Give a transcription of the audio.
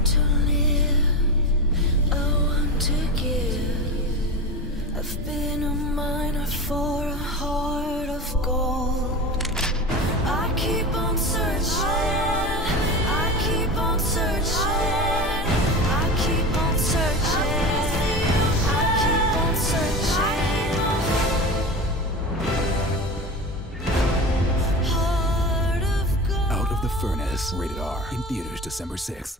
want to live, I want to give. I've been a miner for a heart of gold. I keep on searching, I keep on searching, I keep on searching, I keep on searching. Heart of gold. Out of the Furnace. Rated R. In theaters December 6th.